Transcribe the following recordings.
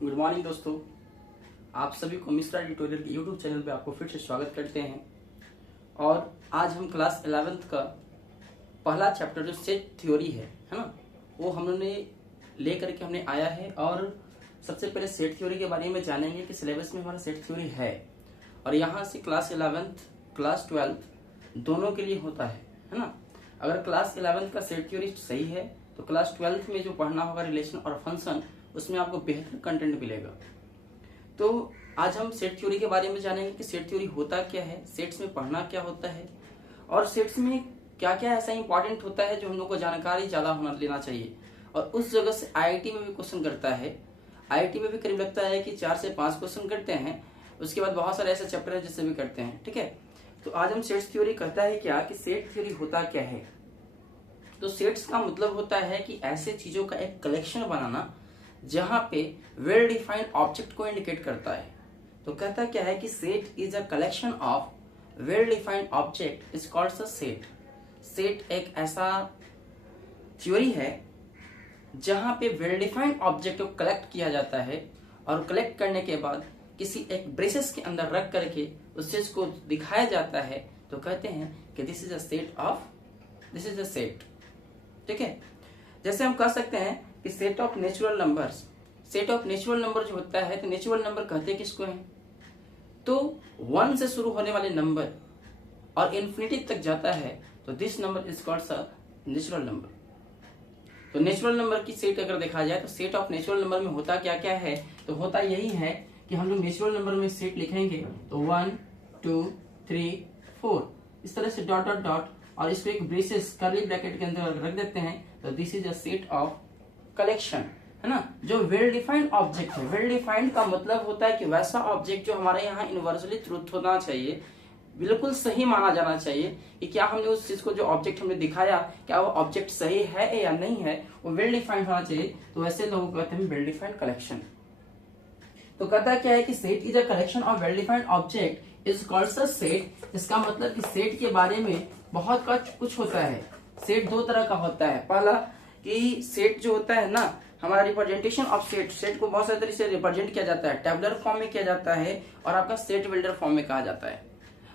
Good morning दोस्तों, आप सभी को मिश्रा ट्यूटोरियल के यूट्यूब चैनल पे आपको फिर से स्वागत करते हैं। और आज हम क्लास 11th का पहला चैप्टर जो सेट थ्योरी है ना, वो हमने लेकर के हमने आया है। और सबसे पहले सेट थ्योरी के बारे में जानेंगे कि सिलेबस में हमारा सेट थ्योरी है और यहाँ से क्लास 11th क्लास 12 दोनों के लिए होता है ना। अगर क्लास 11th का सेट थ्योरी सही है तो क्लास 12th में जो पढ़ना होगा रिलेशन और फंक्शन, उसमें आपको बेहतर कंटेंट मिलेगा। तो आज हम सेट थ्योरी के बारे में जानेंगे कि सेट थ्योरी होता क्या है, सेट्स में पढ़ना क्या होता है और सेट्स में क्या क्या ऐसा इंपॉर्टेंट होता है जो हम लोग को जानकारी ज्यादा होना लेना चाहिए। और उस जगह से आईआईटी में भी क्वेश्चन करता है। आईआईटी में भी करीब लगता है कि 4 से 5 क्वेश्चन करते हैं। उसके बाद बहुत सारे ऐसे चैप्टर है जिससे भी करते हैं। ठीक है, तो आज हम सेट्स थ्योरी कहता है क्या कि सेट थ्योरी होता क्या है। तो सेट्स का मतलब होता है कि ऐसे चीजों का एक कलेक्शन बनाना जहां पे वेल डिफाइंड ऑब्जेक्ट को इंडिकेट करता है। तो कहता क्या है कि set is a collection of well defined object is called a set. Set एक ऐसा थ्योरी है जहां पे वेल डिफाइंड ऑब्जेक्ट को कलेक्ट किया जाता है और कलेक्ट करने के बाद किसी एक ब्रेसेस के अंदर रख करके उस चीज को दिखाया जाता है। तो कहते हैं कि दिस इज अ सेट। ठीक है, जैसे हम कह सकते हैं कि set of natural numbers, set of natural number जो होता है, तो नेचुरल नंबर कहते हैं किसको है, तो 1 से शुरू होने वाले नंबर और इन्फिनिटी तक जाता है तो this number is called a natural number. तो नेचुरल नंबर की सेट अगर देखा जाए तो सेट ऑफ नेचुरल नंबर में होता क्या क्या है, तो होता यही है कि हम लोग नेचुरल नंबर में सेट लिखेंगे तो 1 2 3 4 इस तरह से डॉट डॉट डॉट और इसको एक ब्रेसेस कर्ली ब्रैकेट के अंदर रख देते हैं। तो this is a set of collection, है ना। जो वेल डिफाइंड ऑब्जेक्ट है, वेल डिफाइंड का मतलब होता है कि वैसा ऑब्जेक्ट जो हमारे यहाँ यूनिवर्सली ट्रूथ होना चाहिए, बिल्कुल सही माना जाना चाहिए कि क्या हमने उस चीज को जो ऑब्जेक्ट हमने दिखाया क्या वो ऑब्जेक्ट सही है या नहीं है, वो वेल डिफाइंड होना चाहिए। तो वैसे लोगों को कहते हैं वेल डिफाइंड कलेक्शन। तो कहता क्या है कि set is a collection of well defined object is called a set. इसका मतलब कि सेट के बारे में बहुत कुछ होता है। सेट 2 तरह का होता है। पहला कि सेट जो होता है ना, हमारा रिप्रेजेंटेशन ऑफ सेट, सेट को बहुत सारे तरीके से रिप्रेजेंट किया जाता है। टेबुलर फॉर्म में किया जाता है और आपका सेट बिल्डर फॉर्म में कहा जाता है।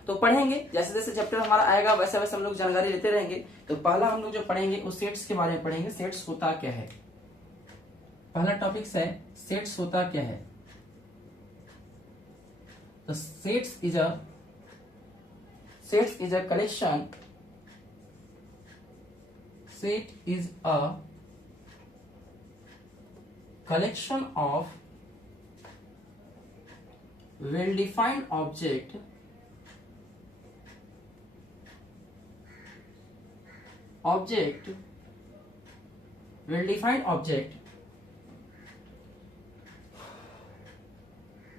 तो पढ़ेंगे जैसे जैसे चैप्टर हमारा आएगा वैसे वैसे हम लोग जानकारी लेते रहेंगे। तो पहला हम लोग जो पढ़ेंगे उस सेट्स के बारे में पढ़ेंगे, सेट्स होता क्या है। पहला टॉपिक है सेट्स होता क्या है। तो sets is a collection, set is a collection of well defined object well defined object.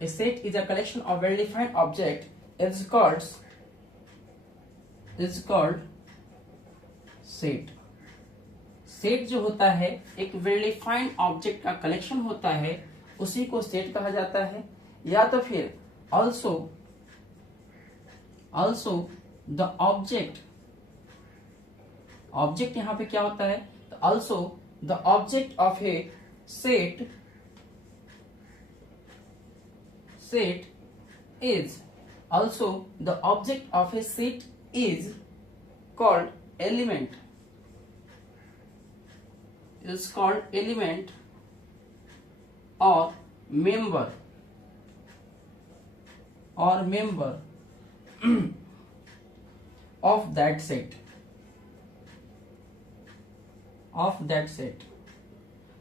A set is a collection of well defined object is called set. Set जो होता है एक वेल डिफाइंड ऑब्जेक्ट का collection होता है, उसी को set कहा जाता है। या तो फिर ऑल्सो द ऑब्जेक्ट यहां पे क्या होता है, तो also the object of A set is also the object of A set is called element, is called element or member of that set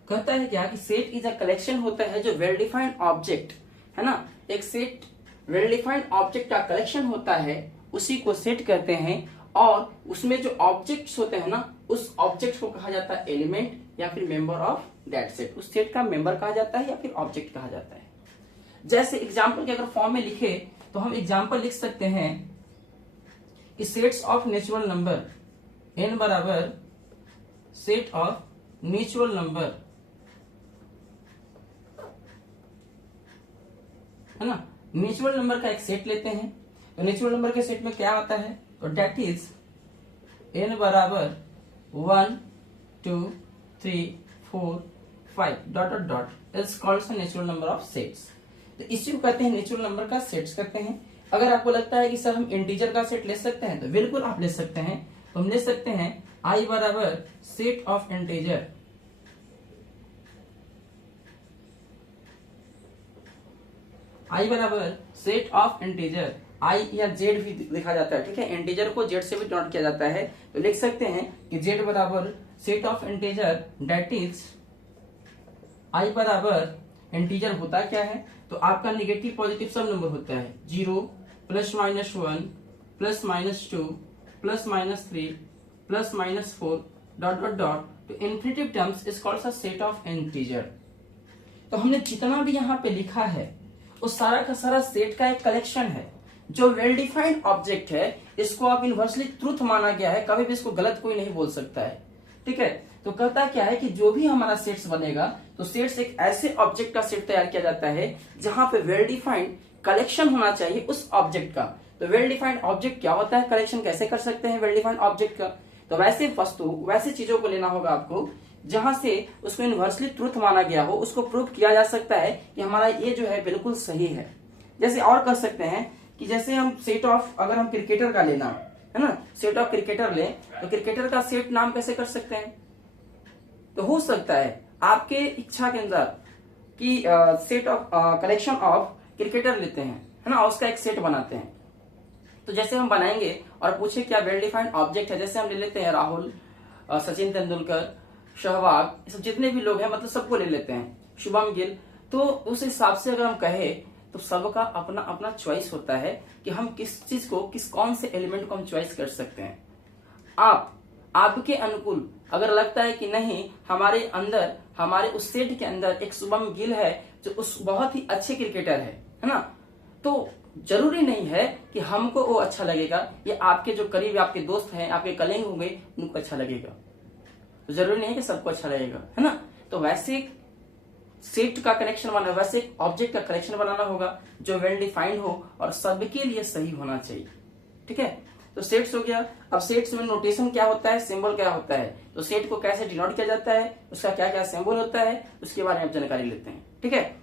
कहता है क्या कि सेट इज अ कलेक्शन होता है जो वेल डिफाइंड ऑब्जेक्ट है ना। एक सेट वेल डिफाइंड ऑब्जेक्ट का कलेक्शन होता है, उसी को सेट कहते हैं। और उसमें जो ऑब्जेक्ट्स होते हैं ना, उस ऑब्जेक्ट को कहा जाता है एलिमेंट या फिर मेंबर ऑफ दैट सेट। उस सेट का मेंबर कहा जाता है या फिर ऑब्जेक्ट कहा जाता है। जैसे एग्जांपल के अगर फॉर्म में लिखे तो हम एग्जांपल लिख सकते हैं कि sets of natural number n बराबर सेट ऑफ नेचुरल नंबर, है ना। नेचुरल नंबर का एक सेट लेते हैं तो नेचुरल नंबर के सेट में क्या आता है, तो डेट इज n बराबर 1 2 3 4 5 dot dot dot is called natural number of sets. तो इसी को कहते हैं नेचुरल नंबर का सेट्स कहते हैं। अगर आपको लगता है कि सर हम इंटीजर का सेट ले सकते हैं तो बिल्कुल आप ले सकते हैं। तो हम ले सकते हैं आई बराबर सेट ऑफ इंटीजर, आई बराबर सेट ऑफ इंटीजर, आई या जेड भी लिखा जाता है, ठीक है, इंटीजर को जेड से भी डिनोट किया जाता है। तो लिख सकते हैं कि जेड बराबर set of integer that is I बराबर इंटीजर होता क्या है, तो आपका निगेटिव पॉजिटिव सब नंबर होता है 0 plus minus 1 plus minus 2 plus minus 3 plus minus 4 dot dot dot तो infinitive terms is called a set of integer. तो हमने जितना भी यहाँ पे लिखा है वो सारा का सारा सेट का एक कलेक्शन है। जो वेल डिफाइंड ऑब्जेक्ट है इसको आप यूनिवर्सली ट्रूथ माना गया है, कभी भी इसको गलत कोई नहीं बोल सकता है, ठीक है। तो कहता क्या है कि जो भी हमारा सेट्स बनेगा तो सेट्स एक ऐसे ऑब्जेक्ट का सेट तैयार किया जाता है जहां पे वेल डिफाइंड कलेक्शन होना चाहिए उस ऑब्जेक्ट का। तो वेल डिफाइंड ऑब्जेक्ट क्या होता है, कलेक्शन कैसे कर सकते हैं वेल डिफाइंड ऑब्जेक्ट का, तो वैसे वस्तु वैसे चीजों को लेना होगा आपको जहां से उसको यूनिवर्सली ट्रूथ माना गया हो, उसको प्रूव किया जा सकता है कि हमारा ये जो है बिल्कुल सही है। जैसे और कर सकते हैं कि जैसे हम सेट ऑफ, अगर हम क्रिकेटर का लेना है ना, सेट ऑफ क्रिकेटर ले तो क्रिकेटर का सेट नाम कैसे कर सकते हैं, तो हो सकता है आपके इच्छा के अंदर कि set of collection of cricketer लेते हैं, है ना, उसका एक सेट बनाते हैं। तो जैसे हम बनाएंगे और पूछे क्या वेल डिफाइंड ऑब्जेक्ट है, जैसे हम ले लेते हैं राहुल, सचिन तेंदुलकर, सहवाग, ये सब जितने भी लोग हैं मतलब सबको ले लेते हैं, शुभम गिल। तो उस हिसाब से अगर हम कहें तो सबका अपना अपना चॉइस होता है कि हम किस चीज को, कौन से एलिमेंट को हम चॉइस कर सकते हैं। आपके अनुकूल अगर लगता है कि नहीं हमारे अंदर, हमारे उस सेट के अंदर एक शुभम गिल है जो उस बहुत ही अच्छे क्रिकेटर है ना, तो जरूरी नहीं है कि हमको वो अच्छा लगेगा, ये आपके जो करीब आपके दोस्त हैं, आपके कलीग होंगे, उनको अच्छा लगेगा। तो जरूरी नहीं है कि सबको अच्छा लगेगा, है ना। तो वैसे सेट का कनेक्शन बनाना, वैसे ऑब्जेक्ट का कलेक्शन बनाना होगा जो वेल डिफाइंड हो और सबके लिए सही होना चाहिए, ठीक है। तो सेट्स हो गया। अब सेट्स में नोटेशन क्या होता है, सिंबल क्या होता है, तो सेट को कैसे डिनोट किया जाता है, उसका क्या क्या सिंबल होता है, उसके बारे में आप जानकारी लेते हैं, ठीक है।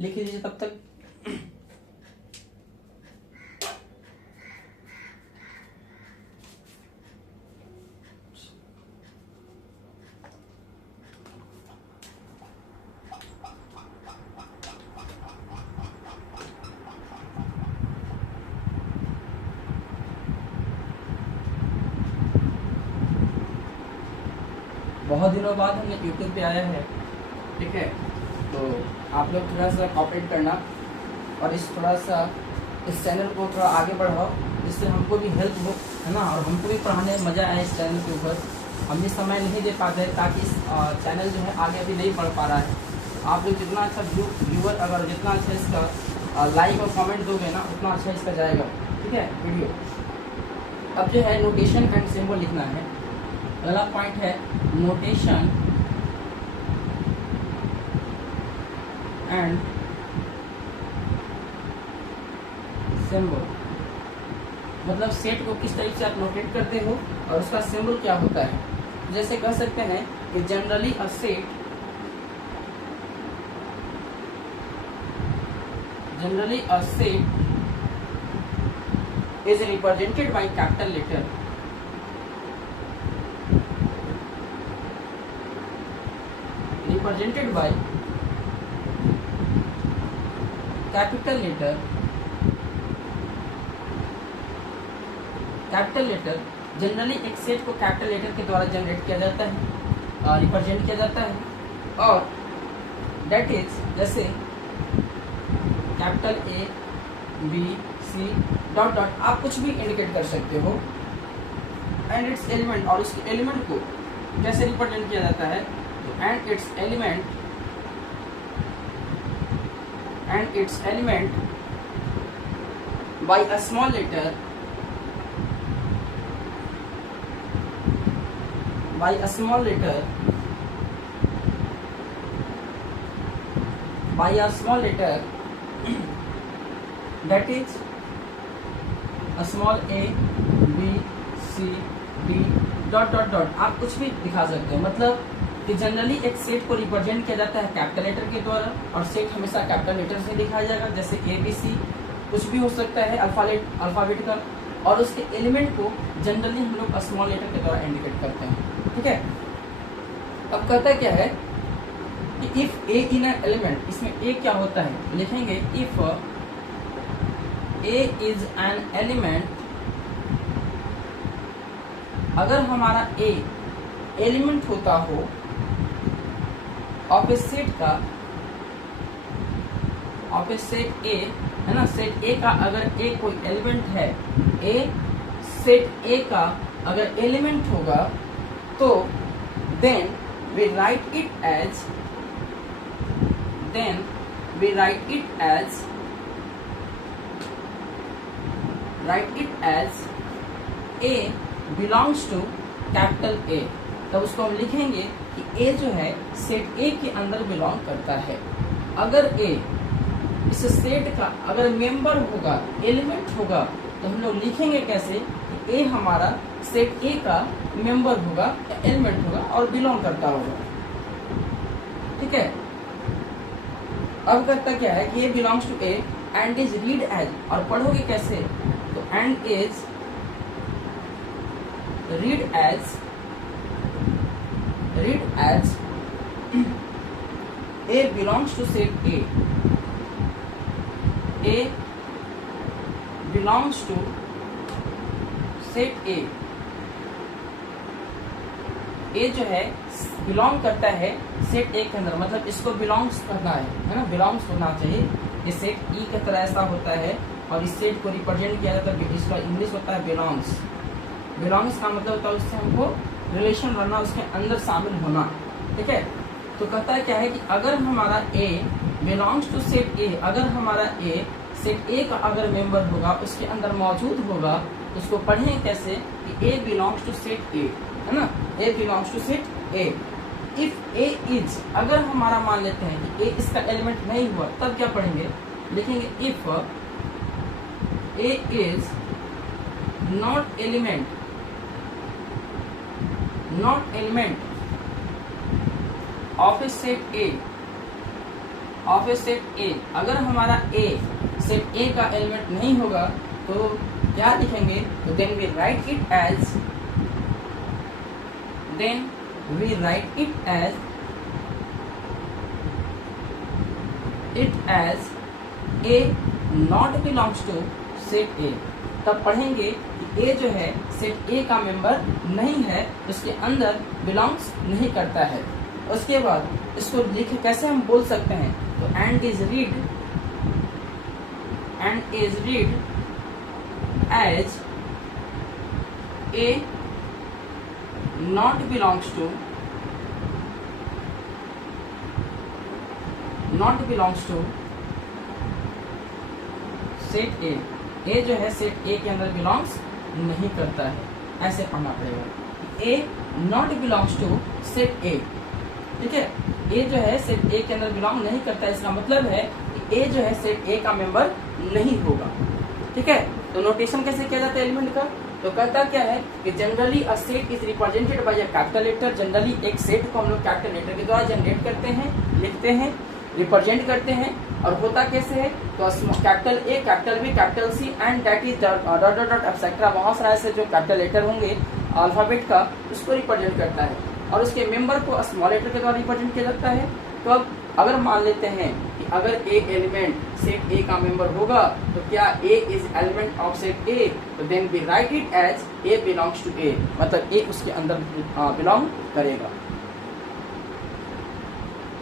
लिख लीजिए तब तक। बहुत दिनों बाद हमने YouTube पे आया है, ठीक है, तो आप लोग थोड़ा सा कॉपरेट करना और थोड़ा सा इस चैनल को थोड़ा आगे बढ़ाओ, जिससे हमको भी हेल्प हो, है ना, और हमको भी पढ़ाने में मजा आए। इस चैनल के ऊपर हम भी समय नहीं दे पाते ताकि इस चैनल जो है आगे अभी नहीं बढ़ पा रहा है। आप लोग जितना अच्छा व्यूअर, अगर जितना अच्छा इसका लाइक और कमेंट दोगे ना उतना अच्छा इसका जाएगा, ठीक है वीडियो। अब जो है नोटेशन एंड सिंबल लिखना है। अगला पॉइंट है नोटेशन एंड सिंबल, मतलब सेट को किस तरीके से आप नोटेट करते हो और उसका सिंबल क्या होता है। जैसे कह सकते हैं कि generally a set is represented by capital letter, represented by capital letter, capital letter. Generally एक सेट को कैपिटल लेटर के द्वारा जनरेट किया जाता है, रिप्रेजेंट किया जाता है, और दैट इज जैसे capital A B C dot dot, आप कुछ भी इंडिकेट कर सकते हो, एंड इट्स एलिमेंट, और उसके एलिमेंट को कैसे रिप्रेजेंट किया जाता है, and its element by a small letter, by a small letter that is a small a b c B dot dot dot, आप कुछ भी दिखा सकते हैं। मतलब कि जनरली एक सेट को रिप्रेजेंट किया जाता है कैपिटल लेटर के द्वारा, और सेट हमेशा कैपिटल लेटर से दिखाया जाएगा, जैसे ABC, कुछ भी हो सकता है अल्फाबेट का, और उसके एलिमेंट को जनरली हम लोग स्मॉल लेटर के द्वारा इंडिकेट करते हैं। ठीक है, अब कहता क्या है कि if A in an element, इसमें ए क्या होता है, लिखेंगे if A is an element, अगर हमारा ए एलिमेंट होता हो ऑफ ए सेट का, ऑफ ए सेट ए, है ना, सेट ए का अगर ए कोई एलिमेंट है, ए सेट ए का अगर एलिमेंट होगा, तो then we write it as, then we write it as A belongs to capital A। तब उसको हम लिखेंगे कि A जो है सेट A के अंदर बिलोंग करता है। अगर A इस सेट का अगर मेंबर होगा, एलिमेंट होगा, तो हम लोग लिखेंगे कैसे कि A हमारा सेट A का मेंबर होगा, एलिमेंट होगा और बिलोंग करता होगा। ठीक है, अब कहता क्या है कि ये belongs to A and is read as, और पढ़ोगे कैसे, तो and is read as A belongs to set A, A belongs to set A, A जो है बिलोंग करता है सेट ए के अंदर, मतलब इसको बिलोंग्स करना है ना, बिलोंग्स होना चाहिए। ये सेट ई की तरह ऐसा होता है, और इस सेट को रिप्रेजेंट किया जाता है, इसका इंग्लिश होता है बिलोंग्स। बिलोंग्स का मतलब होता है उससे हमको रिलेशन रहना, उसके अंदर शामिल होना। ठीक है, तो कहता है क्या है कि अगर हमारा ए बिलोंग्स टू सेट ए, अगर हमारा ए सेट ए का अगर मेंबर होगा, उसके अंदर मौजूद होगा, तो उसको पढ़ें कैसे कि A belongs to set A, है ना, A belongs to set A. If A is, अगर हमारा मान लेते हैं कि ए इसका एलिमेंट नहीं हुआ, तब क्या पढ़ेंगे, लिखेंगे if A is not element, not element of A set A, of A set ए, अगर हमारा ए सेट ए का एलिमेंट नहीं होगा, तो क्या लिखेंगे, तो then we write it as, then we write it as A not belongs to set A। तब पढ़ेंगे कि A जो है सेट A का मेंबर नहीं है, उसके अंदर बिलोंग्स नहीं करता है। उसके बाद इसको लिख कैसे हम बोल सकते हैं, तो and is read as A not belongs to set A, A जो है सेट ए के अंदर बिलोंग्स नहीं करता है, ऐसे पढ़ना पड़ेगा। A not belongs to set A, ठीक है, ए जो है सेट ए के अंदर बिलोंग नहीं करता है, इसका मतलब है कि ए जो है सेट ए का मेंबर नहीं होगा। ठीक है, तो नोटेशन कैसे किया जाता है एलिमेंट का, तो कहता क्या है कि generally a set is represented by a capital letter. Generally एक सेट को हम लोग कैपिटल लेटर के द्वारा जनरेट करते हैं, लिखते हैं, रिप्रेजेंट करते हैं। और होता कैसे है, तो capital A, capital B, capital C and that is dot dot dot et cetera, बहुत सारे ऐसे जो कैपिटल लेटर होंगे अल्फाबेट का, उसको रिप्रेजेंट करता है। और उसके मेंबर को स्मॉल लेटर के द्वारा रिप्रेजेंट किया जाता है। तो अब अगर मान लेते हैं कि अगर ए एलिमेंट सेट ए का मेंबर होगा, तो क्या A is element of set A, तो then we write it as A belongs to A, मतलब ए उसके अंदर बिलोंग करेगा।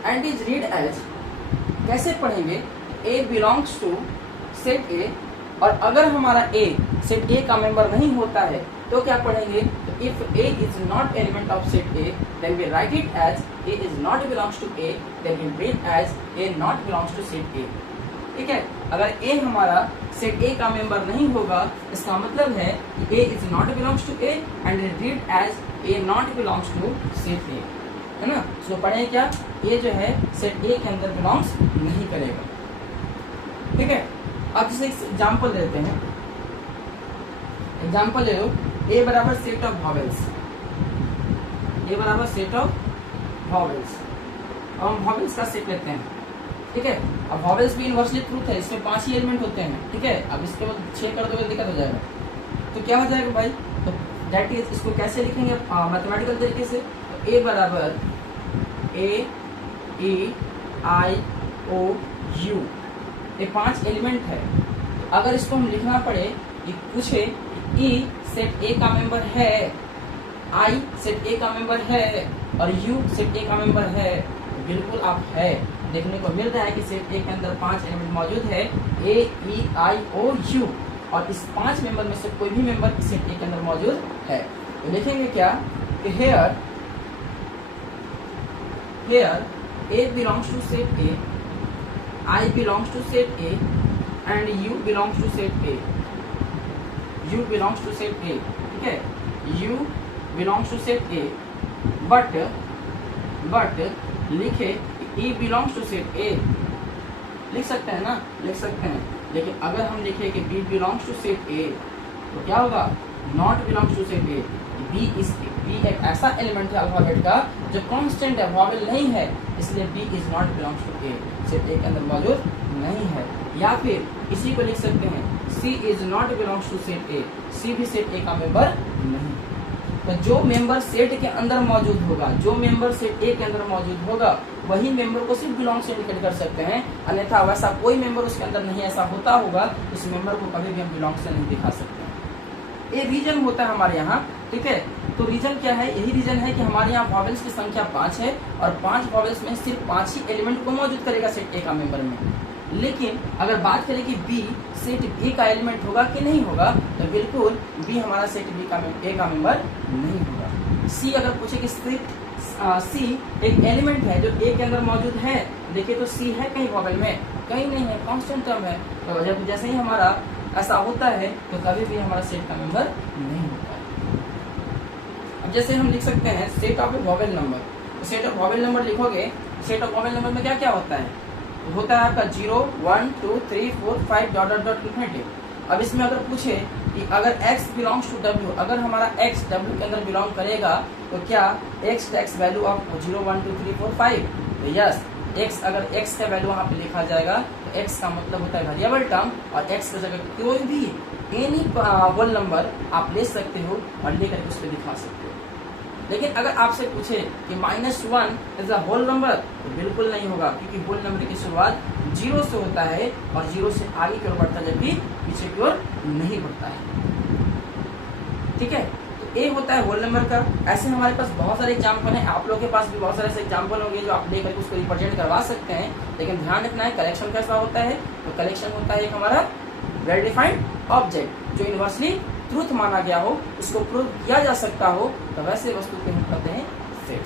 एंड इज रीड एज, कैसे पढ़ेंगे, ए बिलोंग्स टू सेट ए, और अगर हमारा ए सेट ए का मेंबर नहीं होता है, तो क्या पढ़ेंगे, if A is not element of set A, then we write it as A is not belongs to A, then we read as A not belongs to set A. ठीक है, अगर ए हमारा सेट ए का मेंबर नहीं होगा, इसका मतलब है कि A is not belongs to A and read as A not belongs to set A, है ना। सो पढ़े क्या, ए जो है सेट ए के अंदर बिलोंग्स नहीं करेगा। ठीक है, अब जैसे एग्जाम्पल लेते हैं, एग्जाम्पल ले लो ए बराबर सेट ऑफ वॉवेल्स, ए बराबर सेट ऑफ वॉवेल्स। अब हम वॉवेल्स का सेट लेते हैं, ठीक है। अब वॉवेल्स भी इनवर्सली ट्रूथ है, इसमें 5 ही एलिमेंट होते हैं, ठीक है। अब इसके बाद 6 कर दोगे दिक्कत हो जाएगा, तो क्या हो जाएगा भाई, तो दैट इज, इसको कैसे लिखेंगे मैथमेटिकल तरीके से, तो ए बराबर ए ई आई ओ यू, ये 5 एलिमेंट है। तो अगर इसको हम लिखना पड़े, ये पूछे ई सेट ए का मेंबर है, आई सेट ए का मेंबर है और यू सेट ए का मेंबर है, बिल्कुल आप है, देखने को मिल रहा है कि सेट ए के अंदर 5 एलिमेंट मौजूद है, ए ई आई ओ यू, और इस 5 मेंबर में से कोई भी मेंबर सेट ए के अंदर मौजूद है। तो लिखेंगे क्या कि hair A belongs to set A, I belongs to set A, and U belongs to set A. U belongs to set A, ठीक है। U belongs to set A, but लिखे E belongs to set A, लिख सकते हैं ना, लिख सकते हैं। लेकिन अगर हम लिखे कि B belongs to set A, तो क्या होगा, not belongs to set A। B एक ऐसा एलिमेंट है अल्फाबेट का जो कांस्टेंट है, वॉवेल नहीं है, इसलिए B is not belongs to A, set A के अंदर मौजूद नहीं है। या फिर इसी को लिख सकते हैं C is not belongs to set A, C भी सेट ए का मेंबर नहीं। तो जो मेंबर सेट के अंदर मौजूद होगा, जो मेंबर सेट ए के अंदर मौजूद होगा, वही मेंबर को सिर्फ बिलोंग से इंडिकेट कर सकते हैं, अन्यथा वैसा कोई मेंबर उसके अंदर नहीं ऐसा होता होगा, उस मेंबर को कभी भी हम बिलोंग से नहीं दिखा सकते। ये रीजन होता है हमारे यहाँ, ठीक है। तो रीजन क्या है, यही रीजन है कि हमारे यहाँ वॉवेल्स की संख्या 5 है और 5 वॉवेल्स में सिर्फ 5 ही एलिमेंट को मौजूद करेगा सेट ए का मेंबर में। लेकिन अगर बात करें कि बी सेट बी का एलिमेंट होगा कि नहीं होगा, तो बिल्कुल बी हमारा सेट बी का ए का मेंबर नहीं होगा। सी अगर पूछे कि सी एक एलिमेंट है जो ए के अंदर मौजूद है, देखिए तो सी है कहीं वॉवेल में, कहीं नहीं है, कांस्टेंट टर्म है। तो जब जैसे ही हमारा ऐसा होता है तो कभी भी हमारा सेट का मेंबर नहीं होता है। अब जैसे हम लिख सकते हैं set of A vowel number, तो सेट ऑफ वॉवेल नंबर लिखोगे, सेट ऑफ वॉवेल नंबर में क्या क्या होता है, तो होता है आपका 0 1 2 3 4 5 डॉट डॉट डॉट इन्फिनिटिव। अब इसमें अगर पूछे कि अगर x बिलोंग्स टू w, अगर हमारा x w के अंदर बिलोंग करेगा, तो क्या x टैक्स वैल्यू ऑफ 0 1 2 3 4 5, तो यस x, अगर x का वैल्यू वहाँ पे लिखा जाएगा तो x का मतलब होता है वेरिएबल टर्म, और x की जगह कोई भी एनी होल नंबर आप ले सकते हो और लेकर उस पर दिखा सकते हो। लेकिन अगर आपसे पूछे कि -1 इज अ होल नंबर, तो बिल्कुल नहीं होगा, क्योंकि होल नंबर की शुरुआत 0 से होता है और 0 से आगे की ओर बढ़ता है, जबकि पीछे की ओर नहीं बढ़ता है, ठीक है। ए होता है होल नंबर का। ऐसे हमारे पास बहुत सारे एग्जाम्पल हैं, आप लोग के पास भी बहुत सारे ऐसे एग्जाम्पल होंगे जो आप लेकर उसको रिप्रेजेंट करवा सकते हैं। लेकिन ध्यान रखना है कलेक्शन कैसा होता है, तो कलेक्शन होता है एक हमारा वेल डिफाइंड ऑब्जेक्ट जो यूनिवर्सली ट्रूथ माना गया हो, उसको प्रूव किया जा सकता हो, तो वैसे वस्तु को हम कहते हैं सेट।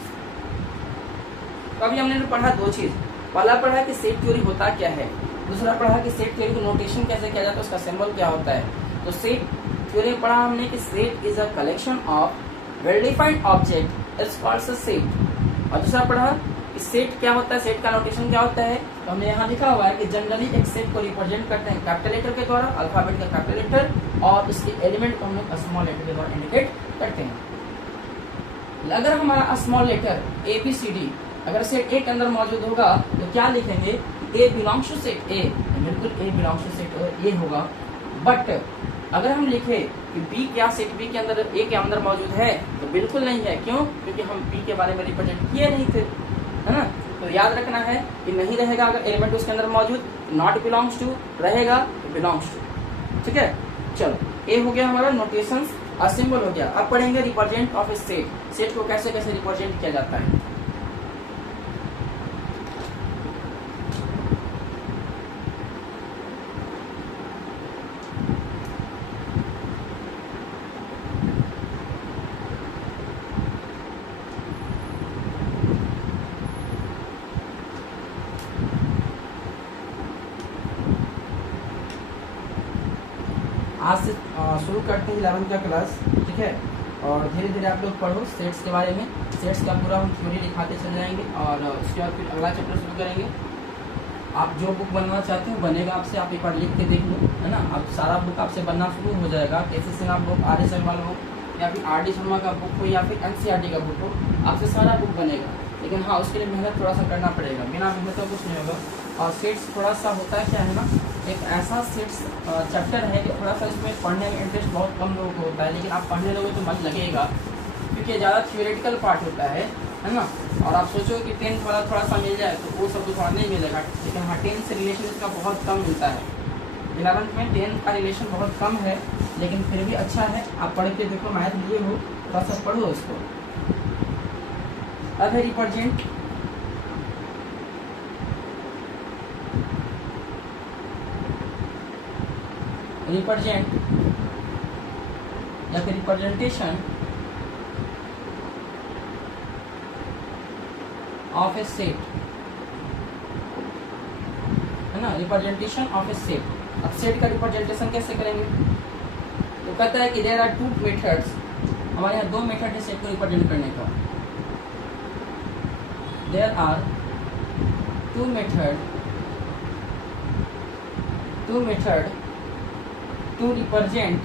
तो अभी हमने पढ़ा 2 चीज, पहला पढ़ा कि सेट थ्योरी होता क्या है, दूसरा पढ़ा कि सेट थ्योरी को नोटेशन कैसे किया जाता है, उसका सिंबल क्या होता है। तो सेट थ्योरी पढ़ा हमने कि set is a collection of well defined object is called a set. और दूसरा पढ़ा कि सेट क्या होता है, सेट का नोटेशन क्या होता है। तो हमने यहाँ लिखा हुआ है कि जनरली एक सेट को रिप्रेजेंट करते हैं कैपिटल लेटर के द्वारा, अल्फाबेट का कैपिटल लेटर, और उसके एलिमेंट को हम लोग स्मॉल लेटर के द्वारा इंडिकेट करते हैं। अगर हमारा स्मॉल लेटर ABCD अगर सेट ए के अंदर मौजूद होगा, तो क्या लिखेंगे, ए बिलोंग्स टू सेट ए, बिल्कुल ए बिलोंग्स टू सेट ए होगा। बट अगर हम लिखे कि बी क्या सेट बी के अंदर ए के अंदर मौजूद है, तो बिल्कुल नहीं है। क्यों? क्योंकि हम बी के बारे में रिप्रेजेंट किए नहीं थे, है ना। तो याद रखना है कि नहीं रहेगा अगर एलिमेंट उसके अंदर मौजूद, नॉट बिलोंग्स टू रहेगा तो बिलोंग्स टू, ठीक है। चलो ए हो गया हमारा नोटेशन, सिंबल हो गया। अब पढ़ेंगे represent of A set, set को कैसे कैसे रिप्रेजेंट किया जाता है। आज से शुरू करते हैं 11th का क्लास, ठीक है। और धीरे धीरे आप लोग पढ़ो सेट्स के बारे में, सेट्स का पूरा हम थ्योरी दिखाते चले जाएंगे और उसके बाद फिर अगला चैप्टर शुरू करेंगे। आप जो बुक बनना चाहते हो बनेगा आपसे, आप एक बार लिख के देख लो, है ना। अब सारा बुक आपसे बनना शुरू हो जाएगा, कैसे से आप लोग RSL वाला बुक या फिर आर.डी. शर्मा का बुक हो या फिर एनसीईआरटी का बुक हो, आपसे सारा बुक बनेगा। लेकिन हाँ, उसके लिए मेहनत थोड़ा सा करना पड़ेगा, बिना मेहनत का कुछ नहीं होगा। और सेट्स थोड़ा सा होता है क्या है ना, एक ऐसा सेट्स चैप्टर है कि थोड़ा सा इसमें पढ़ने में इंटरेस्ट बहुत कम लोगों को होता है, लेकिन आप पढ़ने लोगे तो मन लगेगा, क्योंकि ज़्यादा थियोरेटिकल पार्ट होता है ना। और आप सोचो कि 10th वाला थोड़ा सा मिल जाए तो वो सब तो थोड़ा नहीं मिलेगा, लेकिन हाँ 10th से रिलेशन इसका बहुत कम मिलता है। 11th में 10th का रिलेशन बहुत कम है, लेकिन फिर भी अच्छा है। आप पढ़ के देखो, मैथ लिए हो, थोड़ा सा पढ़ो इसको। अब है रिप्रेजेंट। रिप्रेजेंट या फिर रिप्रेजेंटेशन ऑफ ए सेट, है ना, रिप्रेजेंटेशन ऑफ ए सेट। अब सेट का रिप्रेजेंटेशन कैसे करेंगे? तो कहता है कि देयर आर 2 मेथड्स, हमारे यहाँ 2 मेथड है सेट को रिप्रेजेंट करने का। There are 2 method to represent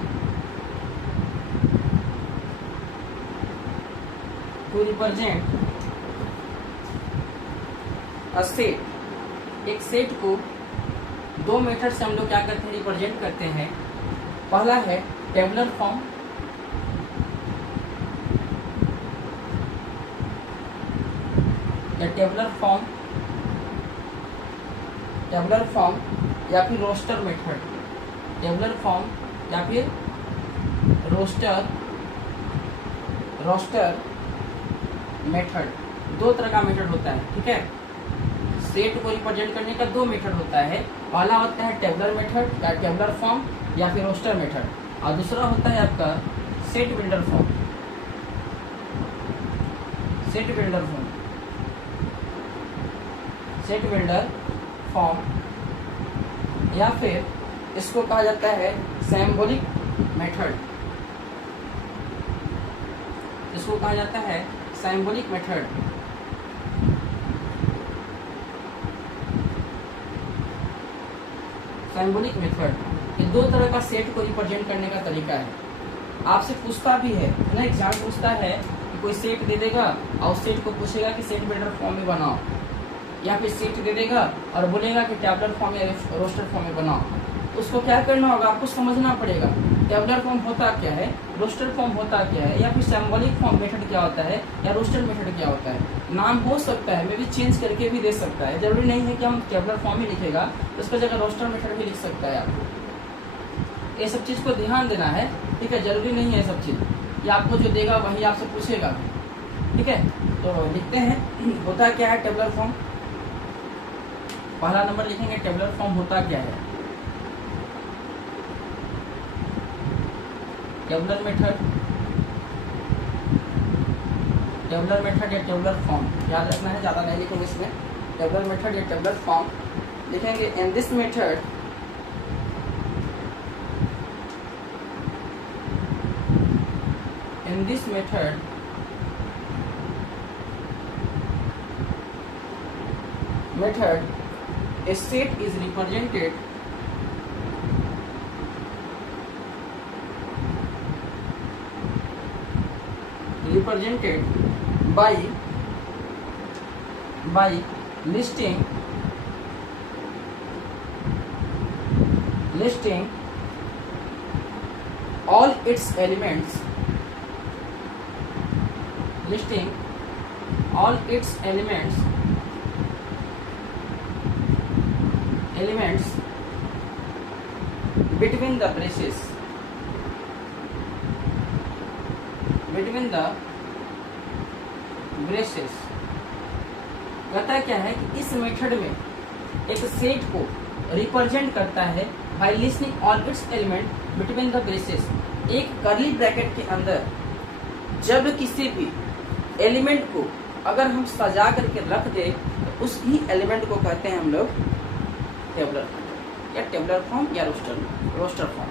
a set. एक सेट को 2 मेथड से हम लोग क्या करते हैं, रिप्रेजेंट करते हैं। पहला है टेबुलर फॉर्म, या टेबुलर फॉर्म या फिर रोस्टर मेथड। टेबुलर फॉर्म या फिर रोस्टर मेथड, 2 तरह का मेथड होता है, ठीक है। सेट को रिप्रेजेंट करने का 2 मेथड होता है। पहला होता है टेबुलर मेथड या टेबुलर फॉर्म या फिर रोस्टर मेथड, और दूसरा होता है आपका set builder form. Set builder form या फिर इसको कहा जाता है सिंबॉलिक मेथड। इसको कहा जाता है सिंबॉलिक मेथड। सिंबॉलिक मेथड, ये 2 तरह का सेट को रिप्रेजेंट करने का तरीका है। आपसे पूछता भी है ना, एग्जाम पूछता है कि कोई सेट दे देगा और उस सेट को पूछेगा कि सेट बिल्डर फॉर्म में बनाओ, या फिर सेट दे देगा और बोलेगा कि टेबुलर फॉर्म या रोस्टर फॉर्म में बनाओ। उसको क्या करना होगा, आपको समझना पड़ेगा टेबुलर फॉर्म होता क्या है, रोस्टर फॉर्म होता क्या है, या फिर सिंबॉलिक फॉर्म मेथड क्या होता है, या रोस्टर मेथड क्या होता है। नाम हो सकता है, मे भी चेंज करके भी दे सकता है, जरूरी नहीं है कि हम टेबुलर फॉर्म ही लिखेगा, तो उसका जगह रोस्टर मेथड भी लिख सकता है आपको। ये सब चीज़ को ध्यान देना है, ठीक है। जरूरी नहीं है सब चीज़, ये आपको जो देगा वही आपसे पूछेगा, ठीक है। तो लिखते हैं होता क्या है टेबुलर फॉर्म। पहला नंबर लिखेंगे टेबुलर फॉर्म होता क्या है। टेबुलर मेथड या टेबुलर फॉर्म याद रखना है, ज़्यादा नहीं लिखेंगे इसमें। टेबुलर मेथड या टेबुलर फॉर्म लिखेंगे। In this method a set is represented by listing all its elements, between the braces, कहता क्या है कि इस मेथड में एक सेट को रिप्रेजेंट करता है by listing all its element between the braces. एक कर्ली ब्रैकेट के अंदर जब किसी भी एलिमेंट को अगर हम सजा करके रख दे तो उस ही एलिमेंट को कहते हैं हम लोग टेबुलर या टेबुलर फॉर्म या रोस्टर फॉर्म।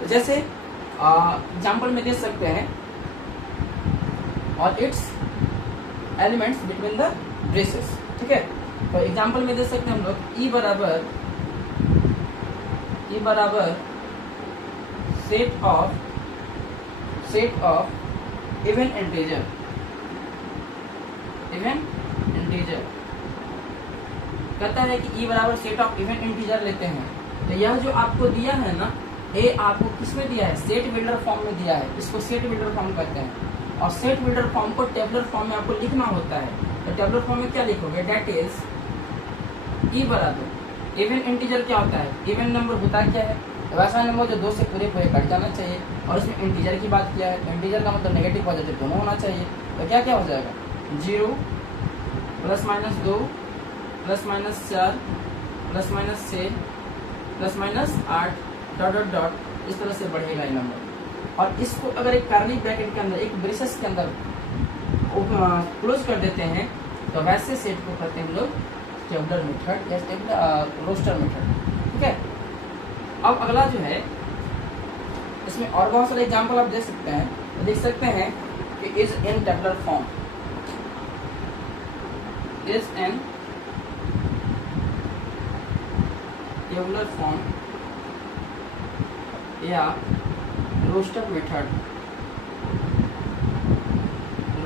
तो जैसे एग्जाम्पल में दे सकते हैं और it's elements between the braces, ठीक है। तो एग्जाम्पल में दे सकते हैं हम लोग ई बराबर set of even integer, even integer कहता है कि ई बराबर सेट ऑफ इवन इंटीजर लेते हैं। तो यह जो आपको दिया है ना, ए आपको किसमें दिया है, सेट बिल्डर फॉर्म में दिया है, इसको सेट बिल्डर फॉर्म कहते हैं। और सेट बिल्डर फॉर्म को टेबलर फॉर्म में आपको लिखना होता है। तो टेबलर फॉर्म में क्या लिखोगे, डेट इज ई बराबर इवन इंटीजर क्या होता है, इवन नंबर होता क्या है, वैसा नंबर जो 2 से पूरे पूरे कट जाना चाहिए। और इसमें इंटीजर की बात किया है, इंटीजर का मतलब नेगेटिव पॉजिटिव दोनों होना चाहिए। तो क्या क्या हो जाएगा, 0 ±2 ±4 ±6 ±8 डॉट डॉट डॉट, इस तरह से बढ़ेगा ये नंबर। और इसको अगर एक कर्ली ब्रैकेट के अंदर, एक ब्रेसेस के अंदर क्लोज कर देते हैं, तो वैसे सेट को करते हैं हम लोग टेबलर मेथड या रोस्टर मेथड। ठीक है। अब अगला जो है, इसमें और बहुत सारे एग्जाम्पल आप दे सकते हैं। तो देख सकते हैं कि is in tabular form, is in tabular form या रोस्टर मेथड,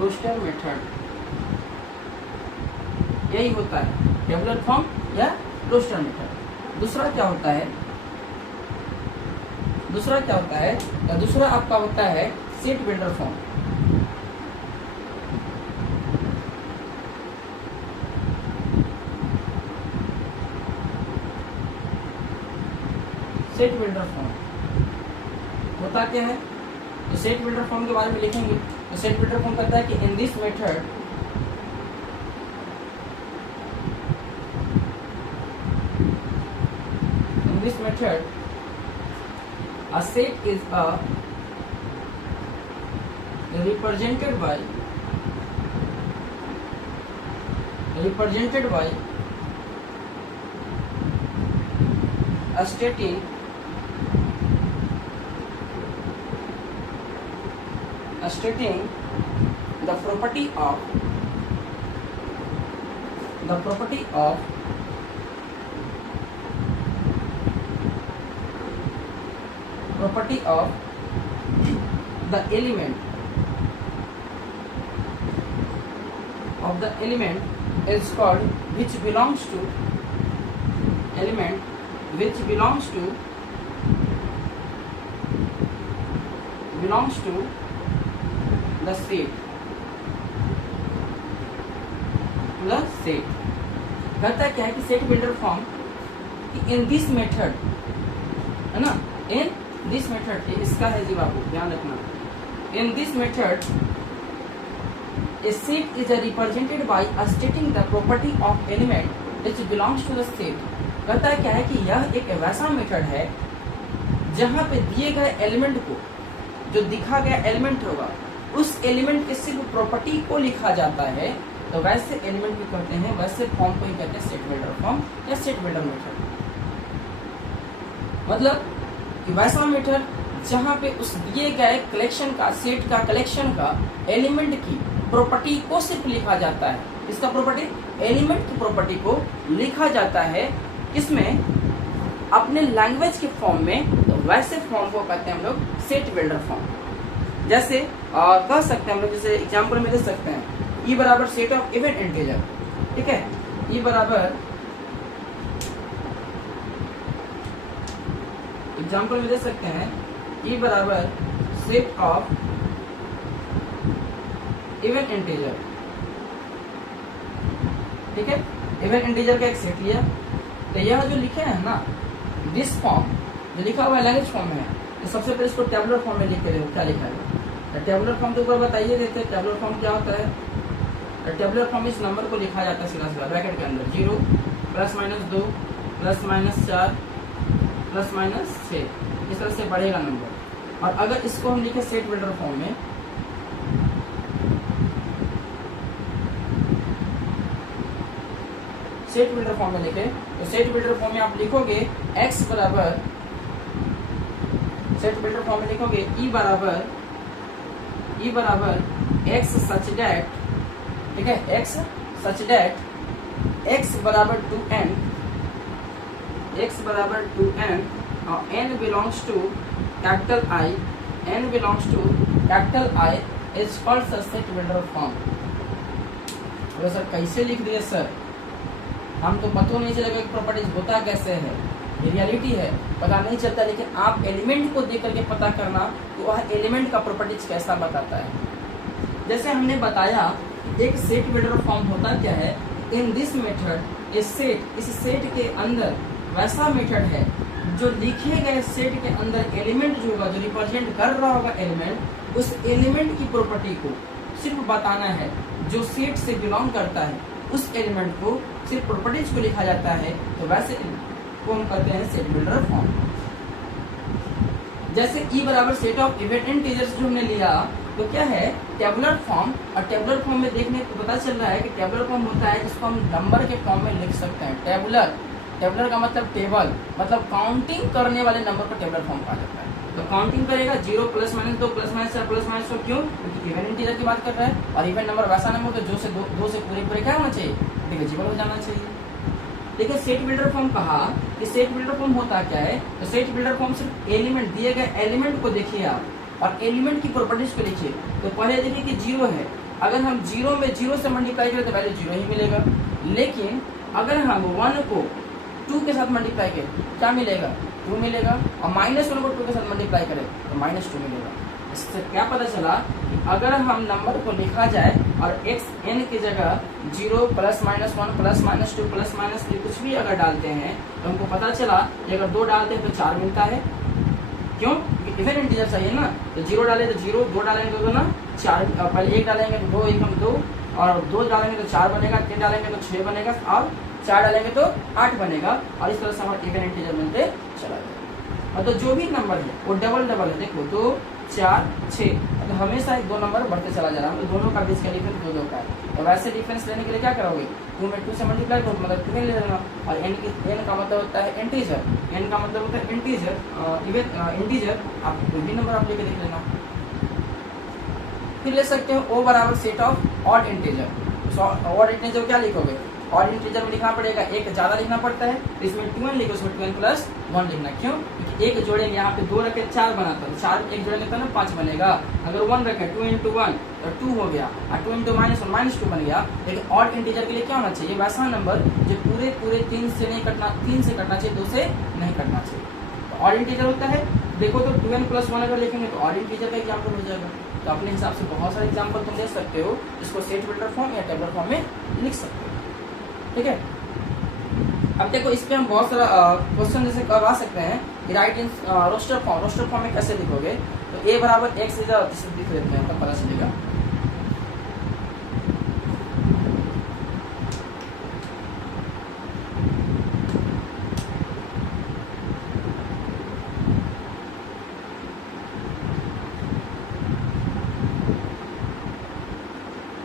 रोस्टर मेथड यही होता है, टेबलर फॉर्म या रोस्टर मेथड। दूसरा क्या होता है, दूसरा क्या होता है, तो दूसरा आपका होता है set builder form. Set builder form होता क्या है, तो सेट बिल्डर फॉर्म के बारे में लिखेंगे। तो सेट बिल्डर फॉर्म कहता है कि in this method a set is represented by stating the property of the element is called which belongs to the set, कहता क्या है कि set builder form in this method है ना, इन दिस मेथड, इसका है जी बाबू ध्यान रखना, in this method a set is represented by stating the property of element which belongs to the set। कहता है क्या है कि यह एक वैसा मेथड है जहां पे दिए गए एलिमेंट को, जो दिखा गया एलिमेंट होगा, उस एलिमेंट के सिर्फ प्रॉपर्टी को लिखा जाता है। तो वैसे एलिमेंट भी कहते हैं, वैसे फॉर्म को ही कहते हैं सेट बिल्डर फॉर्म या सेट बिल्डर मेथड। मतलब कि वैसा मेथड जहां पे उस दिए गए कलेक्शन का, सेट का कलेक्शन का एलिमेंट की प्रॉपर्टी को सिर्फ लिखा जाता है। इसका प्रॉपर्टी, एलिमेंट की प्रॉपर्टी को लिखा जाता है किसमें, अपने लैंग्वेज के फॉर्म में। तो वैसे फॉर्म को कहते हैं हम लोग सेट बिल्डर फॉर्म। जैसे कह सकते हैं हम लोग, जैसे एग्जाम्पल में दे सकते हैं, ई बराबर सेट ऑफ इवन इंटीजर। ठीक है, ई बराबर, एग्जाम्पल में दे सकते हैं, ई बराबर सेट ऑफ इवन इंटीजर। ठीक है, इवन इंटीजर का एक सेट लिया। तो यह जो लिखे हैं ना, दिस फॉर्म जो लिखा हुआ है लैंग्वेज फॉर्म में है, तो सबसे पहले इसको टेबुलर फॉर्म में लिख के देखो क्या लिखा है। तो टेबुलर फॉर्म के ऊपर बताइए देते हैं टेबुलर फॉर्म क्या होता है। तो टेबुलर फॉर्म इस नंबर को लिखा जाता है सीधा सीधा ब्रैकेट के अंदर, 0 ±2 ±4 ±6, इस तरह से बढ़ेगा नंबर। और अगर इसको हम लिखे सेट बिल्डर फॉर्म में, सेट बिल्डर फॉर्म में लिखे, तो सेट बिल्डर फॉर्म में आप लिखोगे x बराबर, सेट बिल्डर फॉर्म में लिखोगे ई बराबर x सच दैट, ठीक है, x सच दैट x बराबर 2n, x बराबर 2n और n belongs to capital I, n belongs to capital I is called set builder form. बोले सर कैसे लिख दिए सर, हम तो पता नहीं चलेगा कि प्रॉपर्टीज होता कैसे है, ये रियलिटी है, पता नहीं चलता। लेकिन आप एलिमेंट को देख करके पता करना कि वह एलिमेंट का प्रॉपर्टीज कैसा बताता है। जैसे हमने बताया एक सेट बिल्डर फॉर्म होता क्या है, इन दिस मेथड इस सेट के अंदर वैसा मेथड है जो लिखे गए सेट के अंदर एलिमेंट जो होगा, जो रिप्रेजेंट कर रहा होगा एलिमेंट, उस एलिमेंट की प्रॉपर्टी को सिर्फ बताना है। जो सेट से बिलोंग करता है उस एलिमेंट को सिर्फ प्रॉपर्टीज को लिखा जाता है, तो वैसे को हम कहते हैं सेट बिल्डर फॉर्म। जैसे ई बराबर सेट ऑफ इवन इंटीजर्स जो हमने लिया, तो क्या है टेबुलर फॉर्म। और टेबुलर फॉर्म में देखने को पता चल रहा है कि टेबुलर फॉर्म होता है जिसको हम नंबर के फॉर्म में लिख सकते हैं। टेबुलर का मतलब टेबल, मतलब काउंटिंग करने वाले नंबर को टेबुलर फॉर्म कहा जाता है। तो काउंटिंग करेगा 0 plus minus 2 plus minus 4 plus minus 4, क्यों? क्योंकि इवन इंटीजर की बात कर रहा है। और इवन नंबर वैसा नंबर तो दो से पूरे क्या होना चाहिए, डिविजिबल हो जाना चाहिए। लेकिन सेट बिल्डर फॉर्म कहा कि सेट बिल्डर फॉर्म होता क्या है, तो सेट बिल्डर फॉर्म सिर्फ एलिमेंट, दिए गए एलिमेंट को देखिए आप और एलिमेंट की प्रॉपर्टीज को लिखिए। तो पहले देखिए कि 0 है, अगर हम 0 में 0 से मल्टीप्लाई करें तो वैल्यू 0 ही मिलेगा। लेकिन अगर हम 1 को 2 के साथ मल्टीप्लाई करें क्या मिलेगा, 2 मिलेगा। और -1 को 2 के साथ मल्टीप्लाई करें तो -2 मिलेगा। इससे क्या पता चला कि अगर हम नंबर को लिखा जाए और x n की जगह 0 plus minus 1 plus minus 2 plus minus 3 कुछ भी अगर डालते हैं तो हमको पता चला कि अगर 2 डालते हैं तो 4 मिलता है। क्यों? इवन इंटीजर चाहिए ना, तो 0 डाले तो 0, 2 डालेंगे तो ना 4, पहले 1 डालेंगे तो 2 1 2, और 2 डालेंगे तो 4 बनेगा, 3 डालेंगे तो 6 बनेगा, और 4 डालेंगे तो 8 बनेगा। और इस तरह से हमारा इवन इंटीजर मिलते चला जाएगा। तो जो भी नंबर है वो डबल है, देखो 2 4 6, तो हमेशा 1-2 नंबर बढ़ते चला जा रहा है। तो दोनों का बीच का डिफरेंस 2 का है। तो वैसे डिफरेंस लेने के लिए क्या करोगे, 2 में 2 से मल्टीप्लाई करो, मतलब 2 ले लेना। और n का मतलब होता है इंटीजर, n का मतलब होता है इंटीजर, इवन इंटीजर आप कोई भी नंबर आप लेके देख लेना। फिर ले सकते हो O बराबर set of odd integer. Odd integer क्या लिखोगे, ऑड इंटीजर में लिखना पड़ेगा, एक ज्यादा लिखना पड़ता है, तो इसमें 2n लिखो, उसमें 2n प्लस 1 लिखना। क्यों? क्योंकि एक जोड़ेंगे, यहाँ पे 2 रखे 4 बनाता है, 4 एक जोड़ेंगे तो ना 5 बनेगा। अगर 1 रखे 2 × 1 तो 2 हो गया, और 2 × -1 -2 बन गया। लेकिन ऑड इंटीजर के लिए क्या होना चाहिए, वैसा नंबर जो पूरे 3 से नहीं कटना, 3 से कटना चाहिए, 2 से नहीं कटना चाहिए। तो ऑड इंटीजर होता है, देखो तो 2n प्लस 1 अगर लिखेंगे तो ऑड इंटीजर का एग्जाम्पल हो जाएगा। तो अपने हिसाब से बहुत सारे एग्जाम्पल तुम दे सकते हो, जिसको सेट बिल्डर फॉर्म या टेबलर फॉर्म में लिख सकते हो। ठीक है, अब देखो इस पे हम बहुत सारा क्वेश्चन जैसे करवा सकते हैं कि राइट इन रोस्टर फॉर्म में कैसे लिखोगे। तो a बराबर x से लिख लेते हैं, तब पता चलेगा।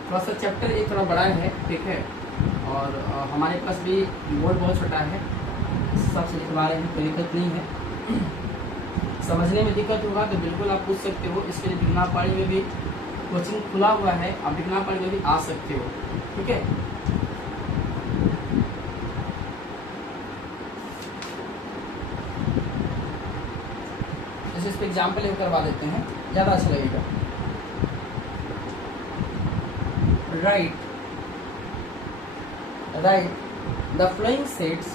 थोड़ा सा चैप्टर एक थोड़ा बड़ा है, ठीक है, और हमारे पास भी बोर्ड बहुत छोटा है, सबसे लिखवा रहे हैं, कोई दिक्कत नहीं है। समझने में दिक्कत होगा तो बिल्कुल आप पूछ सकते हो। इसके लिए बिगना पाड़ी में भी कोचिंग खुला हुआ है, आप बिगना पाड़ी में भी आ सकते हो। ठीक है, जैसे इस पर एग्जाम्पल करवा देते हैं, ज़्यादा अच्छा लगेगा। Right the following sets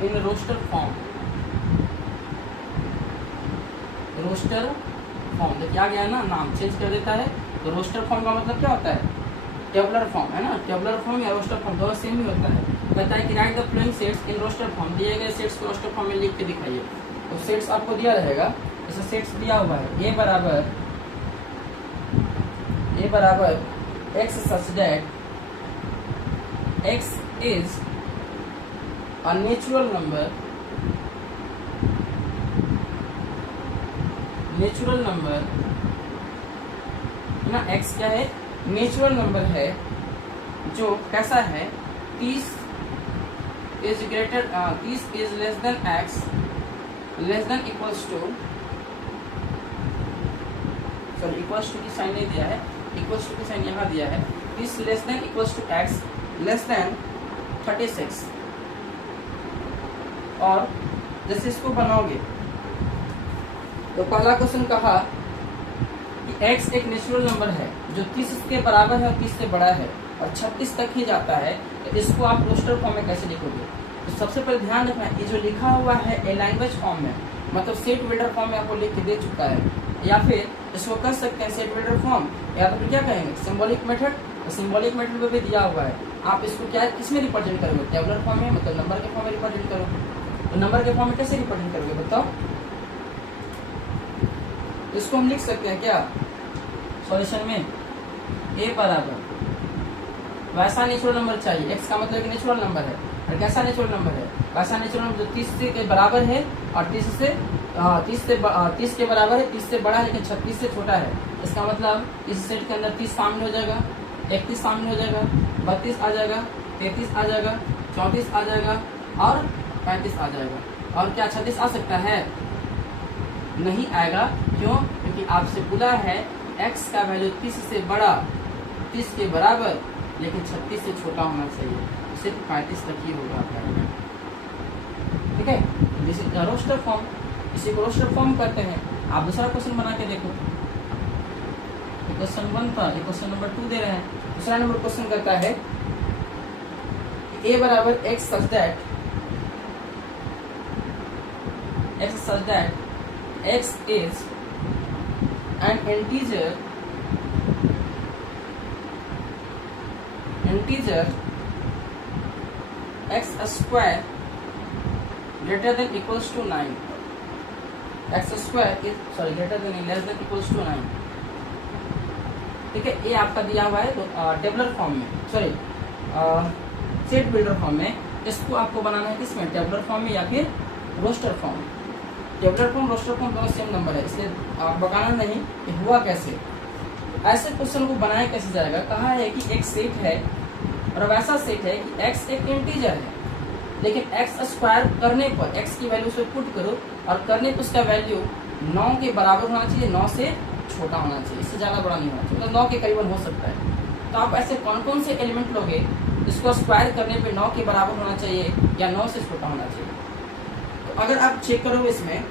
in roster form। तो क्या गया ना, नाम चेंज कर देता है। तो रोस्टर फॉर्म का मतलब क्या होता है, टेबुलर फॉर्म है ना। टेबुलर फॉर्म या रोस्टर फॉर्म दोनों सेम ही होता है। कहता है कि write the following sets in roster form, दिए गए सेट्स को रोस्टर फॉर्म में लिख के दिखाइए। तो सेट्स आपको दिया रहेगा, जैसे सेट्स दिया हुआ है a बराबर x such that x is a natural number ना, x क्या है, नेचुरल नंबर है जो कैसा है, 30 is less than x less than equals to, sorry equals to की साइन नहीं दिया है, इक्वल्स टू की साइन यहाँ दिया है। 30 less than equals to x less than 36। और जैसे इसको बनाओगे तो पहला क्वेश्चन कहा कि x एक नेचुरल नंबर है जो 30 के बराबर है और 30 से बड़ा है और 36 तक ही जाता है, तो इसको आप रोस्टर फॉर्म में कैसे लिखोगे? तो सबसे पहले ध्यान रखना, ये जो लिखा हुआ है ए लैंग्वेज फॉर्म में, मतलब सेट बिल्डर फॉर्म में आपको लिख के दे चुका है, या फिर इसको कर सकते हैं सेट बिल्डर फॉर्म, या तो फिर क्या कहेंगे सिंबॉलिक मेथड। सिंबॉलिक मेथड में भी दिया हुआ है, आप इसको क्या किसमें रिप्रेजेंट करोगे? टेबुलर फॉर्म में, मतलब नंबर के फॉर्म में रिप्रेजेंट करोगे। तो नंबर के फॉर्म में कैसे रिप्रेजेंट करोगे बताओ? इसको हम लिख सकते हैं क्या सॉल्यूशन में, ए बराबर वैसा नेचुरल नंबर चाहिए, एक्स का मतलब नेचुरल नंबर है, और कैसा नेचुरल नंबर है? वैसा नेचुरल नंबर जो 30 के बराबर है और 30 के बराबर है, 30 से बड़ा है लेकिन 36 से छोटा है। इसका मतलब इस सेट के अंदर 30 शामिल हो जाएगा, 31 शामिल हो जाएगा, 32 आ जाएगा, 33 आ जाएगा, 34 आ जाएगा और 35 आ जाएगा। और क्या 36 आ सकता है? नहीं आएगा। क्यों? क्योंकि आपसे बोला है x का वैल्यू 30 से बड़ा, 30 के बराबर लेकिन 36 से छोटा होना चाहिए, सिर्फ 35 तक ही होगा आपका। ठीक है, दिस इज रोस्टर फॉर्म, इसी को रोस्टर फॉर्म करते हैं। आप दूसरा क्वेश्चन बना के देखो, क्वेश्चन 1 था, ये क्वेश्चन नंबर 2 दे रहे हैं। दूसरा नंबर क्वेश्चन करता है a बराबर x such that x is an integer x square greater than equals to 9, x square is greater than less than equals to 9। ठीक है, ये आपका दिया हुआ है टेबुलर फॉर्म में, सेट बिल्डर फॉर्म में। इसको आपको बनाना है किसमें? टेबुलर फॉर्म में या फिर roster form. Tabular form roster form दोनों सेम नंबर है, इसलिए आप बताना नहीं कि हुआ कैसे। ऐसे क्वेश्चन को बनाया कैसे जाएगा? कहा है कि एक सेट है और वैसा सेट है कि x एक इंटीजर है, लेकिन x स्क्वायर करने पर x की वैल्यू से पुट करो और करने पर उसका वैल्यू 9 के बराबर होना चाहिए, 9 से छोटा होना चाहिए, इससे ज्यादा बड़ा नहीं होना चाहिए, मतलब 9 के करीबन हो सकता है। तो आप ऐसे कौन कौन से एलिमेंट लोगे इसको स्क्वायर करने पे 9 के बराबर होना चाहिए या 9 से छोटा होना चाहिए? तो अगर आप चेक करोगे इसमें,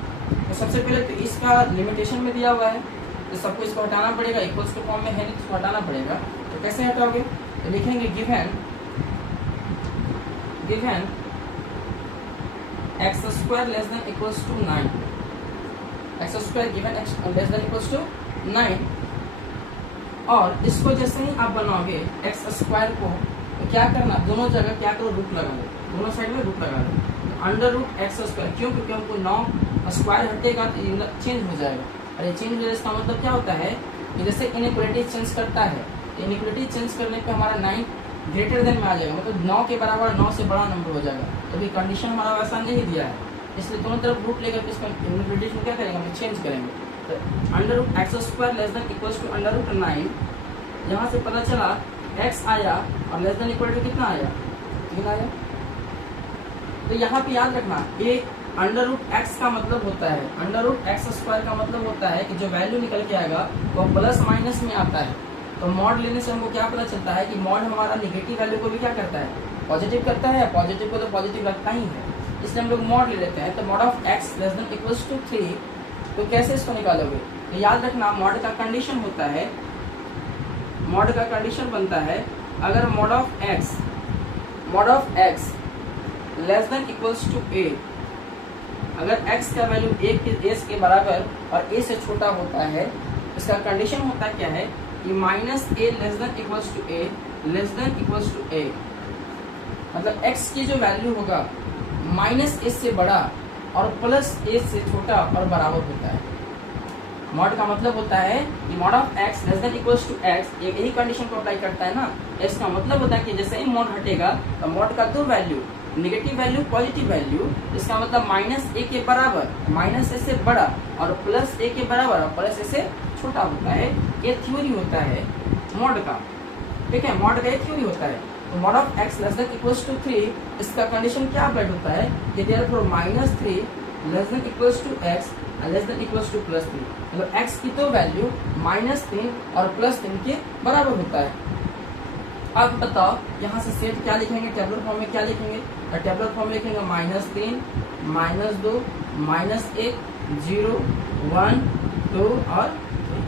तो सबसे पहले तो इसका लिमिटेशन में दिया हुआ है, तो सबको इसको हटाना पड़ेगा, इक्वल्स टू फॉर्म में है नहीं, इसको हटाना पड़ेगा। तो कैसे हटाओगे? तो लिखेंगे given x square less than equals to 9, x square given x less than equals to 9। और इसको जैसे ही आप बनाओगे x स्क्वायर को, तो क्या करना, दोनों जगह क्या करो, रूट लगा लो, दोनों साइड में रूट लगा लो। अंडर रूट एक्स स्क्वायर, क्यों? क्योंकि हमको 9 स्क्वायर हटेगा तो चेंज हो जाएगा, और ये चेंज हो जाए इसका मतलब क्या होता है कि जैसे इनइक्वालिटी चेंज करता है, इनइक्वालिटी चेंज करने पे हमारा 9 ग्रेटर देन में आ जाएगा, मतलब 9 के बराबर 9 से बड़ा नंबर हो जाएगा। तो ये कंडीशन हमारा वैसा नहीं दिया है, इसलिए दोनों तरफ रूट लेकर इसका इनइक्वालिटी में क्या करेंगे, हम चेंज करेंगे। तो under root x square less than equals to under root 9, यहाँ से पता चला x आया और लेस देन इक्वल टू कितना आया, 3 आया। तो यहाँ पे याद रखना, ये अंडर रूट एक्स का मतलब होता है, अंडर रूट एक्स स्क्वायर का मतलब होता है कि जो वैल्यू निकल के आएगा वो प्लस माइनस में आता है। तो मॉड लेने से हमको क्या पता चलता है कि मॉड हमारा निगेटिव वैल्यू को भी क्या करता है, पॉजिटिव करता है, पॉजिटिव को तो पॉजिटिव रखता ही है, इसलिए हम लोग मॉड ले लेते हैं। तो mod of x less than equals to 3, तो कैसे इसको निकालोगे? तो याद रखना, मॉड का कंडीशन होता है, मॉड का कंडीशन बनता है, अगर mod of x less than equals to a, अगर x का वैल्यू a के बराबर और a से छोटा होता है, इसका कंडीशन होता क्या है कि minus a less than equals to a less than equals to a, मतलब x की जो वैल्यू होगा माइनस a से बड़ा और प्लस a से छोटा और बराबर होता है। मॉड का मतलब होता है कि mod of x less than equals to x, यही कंडीशन को अप्लाई करता है ना। इसका मतलब होता है कि जैसे ही मॉड हटेगा तो मॉड का दो value, negative value, positive value, इसका मतलब माइनस a के बराबर, माइनस a से बड़ा और प्लस a के बराबर और प्लस a से छोटा होता है। ये थ्योरी होता है मॉड का, ठीक है, मॉड का ये थ्योरी होता है। तो mod of x less than equals to 3, इसका कंडीशन क्या अप्लाई होता है कि therefore -3 less than equals to x less than equals to +3, मतलब x की तो वैल्यू -3 और +3 के बराबर होता है। अब बताओ यहाँ से सेट क्या लिखेंगे, टेबुलर फॉर्म में क्या लिखेंगे, तो टेबुलर फॉर्म में लिखेंगे -3 -2 -1 0 1 2 और 3।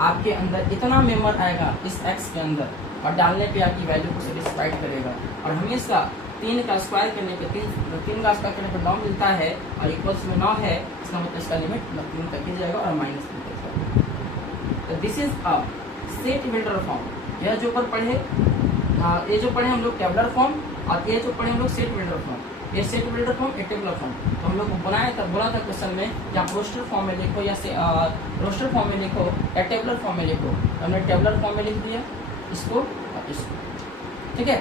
आपके अंदर इतना मेंबर आएगा इस x के अंदर, और डालने पे आपकी वैल्यू को सेटिस्फाइड करेगा। और हमेशा 3 का स्क्वायर करने पे 3 का स्क्वायर करने पे 9 मिलता है, और इक्वल्स में 9 है, इसका मतलब इसका लिमिट 3 तक ही जाएगा और -3 तक जाएगा। तो this is a set builder form. यह जो ऊपर पढ़े, ये जो पढ़े हम लोग टेबुलर फॉर्म, और ये जो पढ़े हम लोग सेट बिल्डर फॉर्म। ये सेट बिल्डर फॉर्म, ये टेबुलर फॉर्म। तो हम लोग बनाया था, बोला था क्वेश्चन में या रोस्टर फॉर्म में लिखो या रोस्टर फॉर्म में लिखो या टेबुलर फॉर्म में लिखो। तो हमने टेबुलर फॉर्म में लिख दिया इसको और इसको, ठीक है।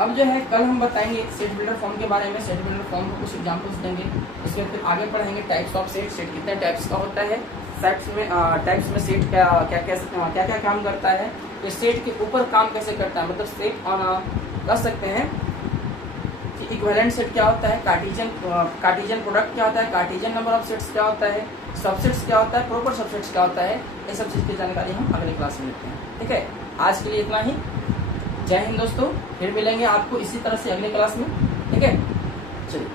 अब जो है कल हम बताएंगे सेट बिल्डर फॉर्म के बारे में। सेट बिल्डर फॉर्म को कुछ एग्जांपल्स देंगे, उसके फिर आगे पढ़ेंगे टाइप्स ऑफ सेट। सेट कितने टाइप्स का होता है, टाइप्स में सेट क्या क्या काम करता है, तो सेट के ऊपर काम कैसे करता है, मतलब सेट कर सकते हैं कि इक्विवेलेंट सेट क्या होता है, कार्टेशियन प्रोडक्ट क्या होता है, कार्टेशियन नंबर ऑफ सेट्स क्या होता है, सबसेट्स क्या होता है, प्रॉपर सबसेट्स क्या होता है, ये सब चीज़ की जानकारी हम अगले क्लास में लेते हैं। ठीक है, आज के लिए इतना ही। जय हिंद दोस्तों, फिर मिलेंगे आपको इसी तरह से अगले क्लास में। ठीक है, चलिए।